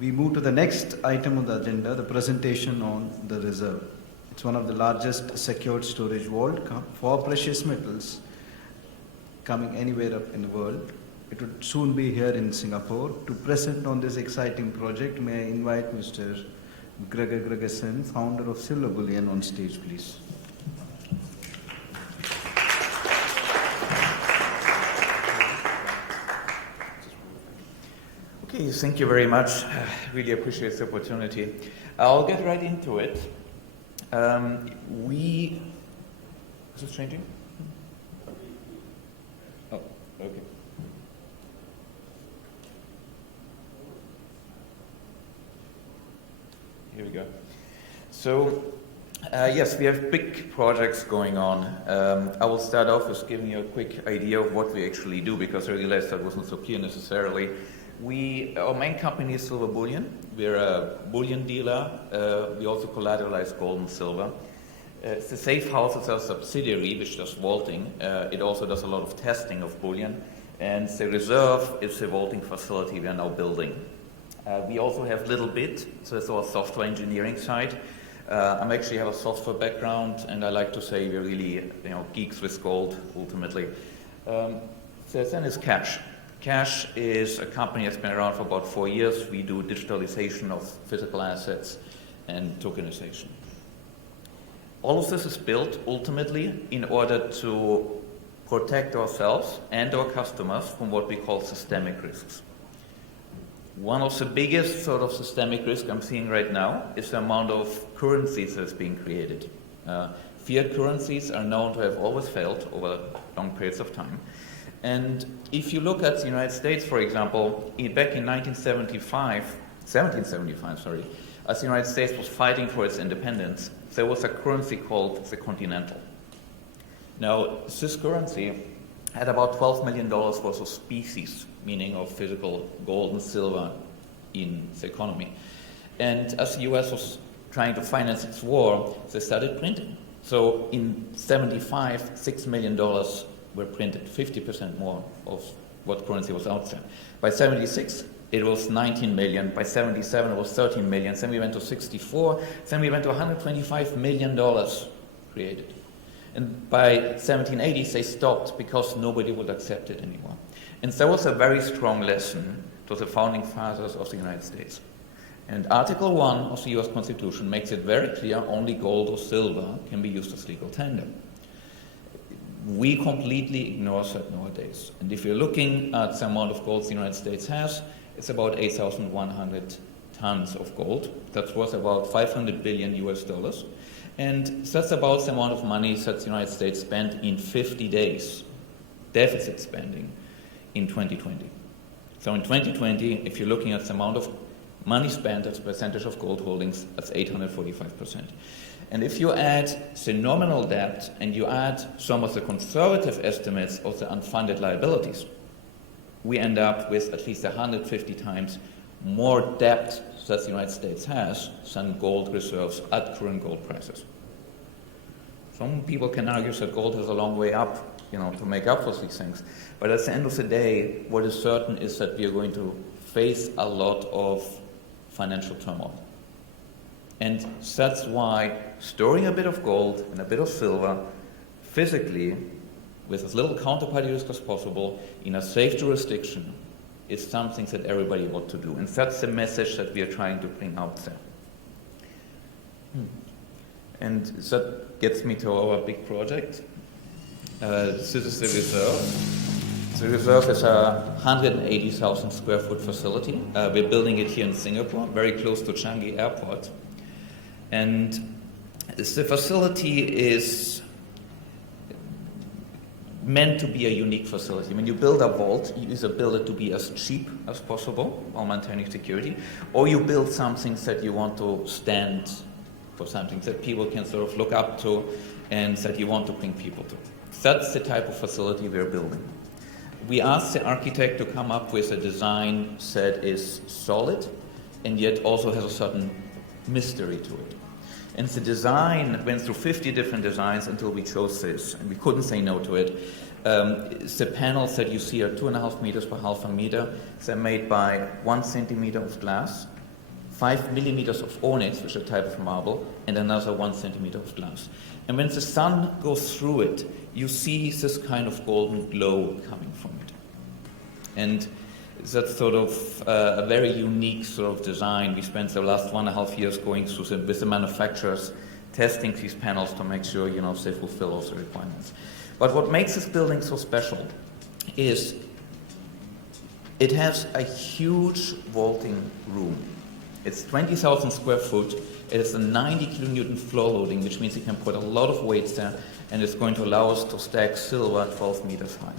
We move to the next item on the agenda, the presentation on the reserve. It's one of the largest secured storage vault for precious metals coming anywhere up in the world. It would soon be here in Singapore. To present on this exciting project, may I invite Mr. Gregersen, founder of Silver Bullion, on stage, please. Okay, thank you very much. I really appreciate the opportunity. I'll get right into it. Is this changing? Oh, okay. Here we go. So, yes, we have big projects going on. I will start off with giving you a quick idea of what we actually do, because I realized that wasn't so clear necessarily. Our main company is Silver Bullion. We're a bullion dealer. We also collateralize gold and silver. It's the Safe House is our subsidiary, which does vaulting. It also does a lot of testing of bullion. And the reserve is the vaulting facility we are now building. We also have Little Bit, so that's our software engineering side. I actually have a software background, and I like to say we're really, geeks with gold, ultimately. So then is Cash. Cash is a company that's been around for about 4 years. We do digitalization of physical assets and tokenization. All of this is built ultimately in order to protect ourselves and our customers from what we call systemic risks. One of the biggest sort of systemic risk I'm seeing right now is the amount of currencies that's being created. Fiat currencies are known to have always failed over long periods of time. And if you look at the United States, for example, back in 1775, as the United States was fighting for its independence, there was a currency called the Continental. Now, this currency had about $12 million worth of species, meaning of physical gold and silver in the economy. And as the US was trying to finance its war, they started printing. So in 75, $6 million were printed, 50% more of what currency was out there. By 76, it was 19 million. By 77, it was 13 million. Then we went to 64. Then we went to $125 million created. And by 1780s, they stopped because nobody would accept it anymore. And that was a very strong lesson to the founding fathers of the United States. And Article 1 of the US Constitution makes it very clear only gold or silver can be used as legal tender. We completely ignore that nowadays. And if you're looking at the amount of gold the United States has, it's about 8,100 tons of gold. That's worth about $500 billion US. And that's about the amount of money that the United States spent in 50 days, deficit spending, in 2020. So in 2020, if you're looking at the amount of money spent as a percentage of gold holdings, that's 845%. And if you add the nominal debt and you add some of the conservative estimates of the unfunded liabilities, we end up with at least 150 times more debt that the United States has than gold reserves at current gold prices. Some people can argue that gold has a long way up, to make up for these things. But at the end of the day, what is certain is that we are going to face a lot of financial turmoil. And that's why storing a bit of gold and a bit of silver physically, with as little counterparty risk as possible, in a safe jurisdiction, is something that everybody ought to do. And that's the message that we are trying to bring out there. And that gets me to our big project. This is the reserve. The reserve is a 180,000 square foot facility. We're building it here in Singapore, very close to Changi Airport. And the facility is meant to be a unique facility. When you build a vault, you either build it to be as cheap as possible while maintaining security, or you build something that you want to stand for, something that people can sort of look up to and that you want to bring people to. That's the type of facility we're building. We asked the architect to come up with a design that is solid and yet also has a certain mystery to it. And the design went through 50 different designs until we chose this, and we couldn't say no to it. The panels that you see are 2.5 meters by 0.5 meter. They're made by 1 centimeter of glass 5 millimeters of ornate, which is a type of marble, and another 1 centimeter of glass. And when the sun goes through it, you see this kind of golden glow coming from it. And that's sort of a very unique sort of design. We spent the last 1.5 years going through with the manufacturers, testing these panels to make sure, they fulfill all the requirements. But what makes this building so special is it has a huge vaulting room. It's 20,000 square foot. It has a 90 kilonewton floor loading, which means you can put a lot of weights there, and it's going to allow us to stack silver 12 meters high.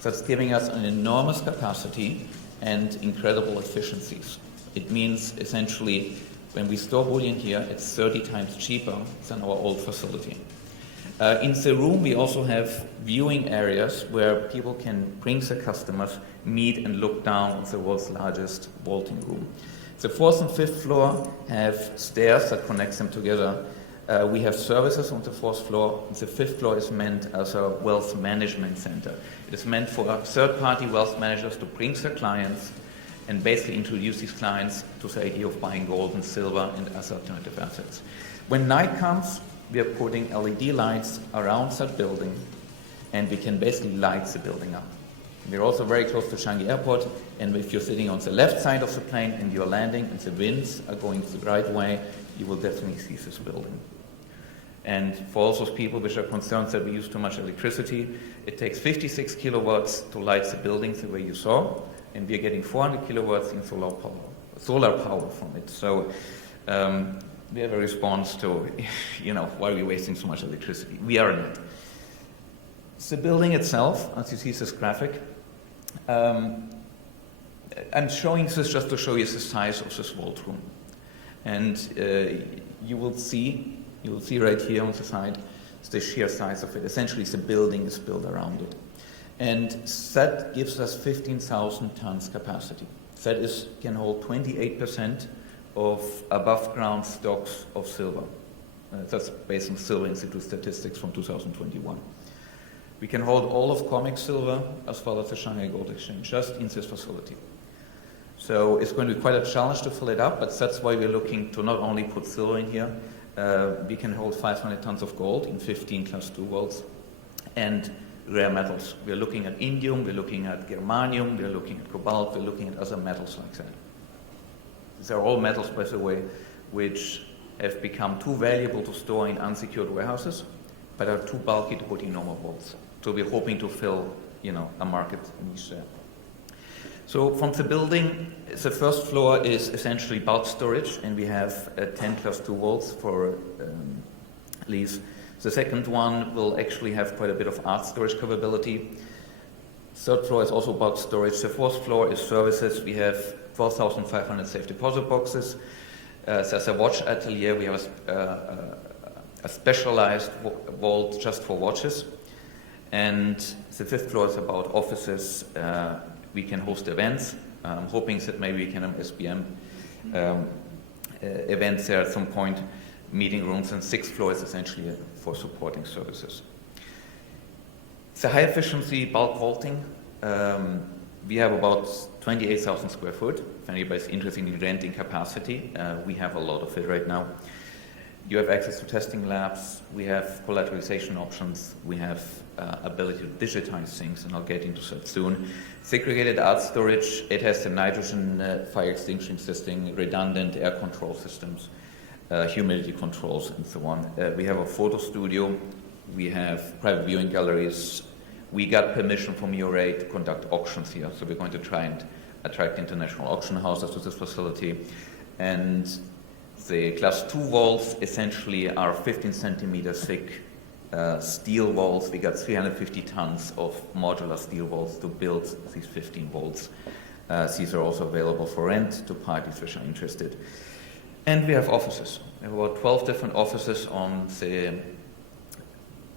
So it's giving us an enormous capacity and incredible efficiencies. It means essentially when we store bullion here, it's 30 times cheaper than our old facility. In the room, we also have viewing areas where people can bring their customers, meet and look down on the world's largest vaulting room. The 4th and 5th floor have stairs that connect them together. We have services on the 4th floor. The 5th floor is meant as a wealth management center. It is meant for third-party wealth managers to bring their clients and basically introduce these clients to the idea of buying gold and silver and other alternative assets. When night comes, we are putting LED lights around that building, and we can basically light the building up. We're also very close to Changi Airport, and if you're sitting on the left side of the plane and you're landing and the winds are going the right way, you will definitely see this building. And for all those people which are concerned that we use too much electricity, it takes 56 kilowatts to light the building the way you saw, and we're getting 400 kilowatts in solar power from it. So we have a response to, why are we wasting so much electricity? We are in it. The building itself, as you see this graphic, I'm showing this just to show you the size of this vault room. And you will see right here on the side, the sheer size of it. Essentially, the building is built around it. And that gives us 15,000 tons capacity. That can hold 28% of above ground stocks of silver. That's based on Silver Institute statistics from 2021. We can hold all of COMEX silver as well as the Shanghai Gold Exchange just in this facility. So it's going to be quite a challenge to fill it up, but that's why we're looking to not only put silver in here, we can hold 500 tons of gold in 15 class 2 vaults, and rare metals. We're looking at indium, we're looking at germanium, we're looking at cobalt, we're looking at other metals like that. These are all metals, by the way, which have become too valuable to store in unsecured warehouses, but are too bulky to put in normal vaults. So we're hoping to fill, a market niche there. So from the building, the first floor is essentially bulk storage, and we have 10 class 2 vaults for lease. The second one will actually have quite a bit of art storage capability. Third floor is also bulk storage. The fourth floor is services. We have 12,500 safe deposit boxes. There's a watch atelier. We have a specialized vault just for watches. And the fifth floor is about offices. We can host events. I'm hoping that maybe we can have SBM events there at some point, meeting rooms, and sixth floor is essentially for supporting services. It's a high efficiency bulk vaulting. We have about 28,000 square foot. If anybody's interested in renting capacity, we have a lot of it right now. You have access to testing labs. We have collateralization options. We have ability to digitize things, and I'll get into that soon. Segregated art storage. It has the nitrogen fire extinction system, redundant air control systems, humidity controls, and so on. We have a photo studio. We have private viewing galleries. We got permission from URA to conduct auctions here, so we're going to try and attract international auction houses to this facility. And the class 2 walls essentially are 15 centimeters thick steel walls. We got 350 tons of modular steel walls to build these 15 walls. These are also available for rent to parties which are interested. And we have offices. We have about 12 different offices on the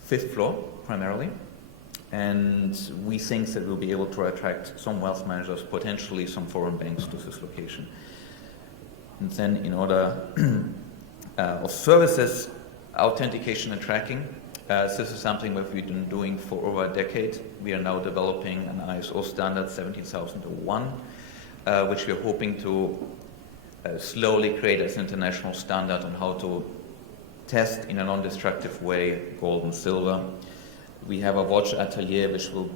5th floor, primarily. And we think that we'll be able to attract some wealth managers, potentially some foreign banks to this location. And then in order of services, authentication and tracking, this is something that we've been doing for over a decade. We are now developing an ISO standard 17001, which we're hoping to slowly create this international standard on how to test in a non-destructive way gold and silver. We have a watch atelier which will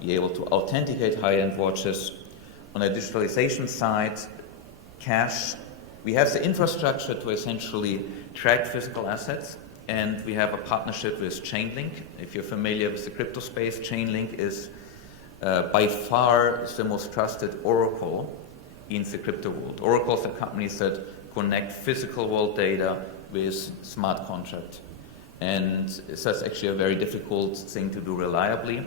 be able to authenticate high-end watches. On the digitalization side, cash, we have the infrastructure to essentially track physical assets, and we have a partnership with Chainlink. If you're familiar with the crypto space, Chainlink is by far the most trusted oracle in the crypto world. Oracles are companies that connect physical world data with smart contract. And that's actually a very difficult thing to do reliably.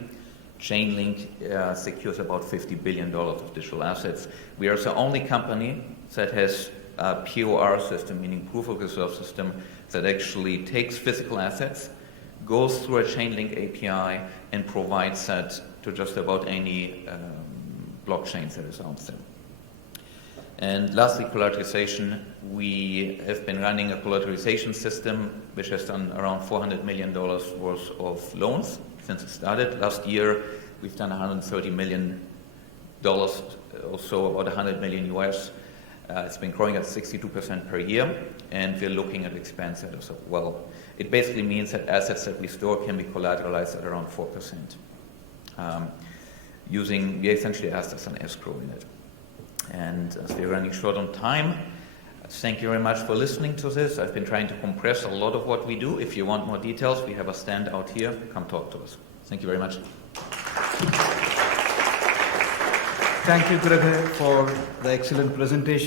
Chainlink secures about $50 billion of digital assets. We are the only company that has a POR system, meaning proof of reserve system, that actually takes physical assets, goes through a Chainlink API, and provides that to just about any blockchain that is out there. And lastly, collateralization. We have been running a collateralization system which has done around $400 million worth of loans since it started. Last year, we've done $130 million or so, about 100 million US. It's been growing at 62% per year, and we're looking at expand that as well. It basically means that assets that we store can be collateralized at around 4%, we essentially asked as an escrow in it. And as we're running short on time, thank you very much for listening to this. I've been trying to compress a lot of what we do. If you want more details, we have a stand out here. Come talk to us. Thank you very much. Thank you, Gregor, for the excellent presentation.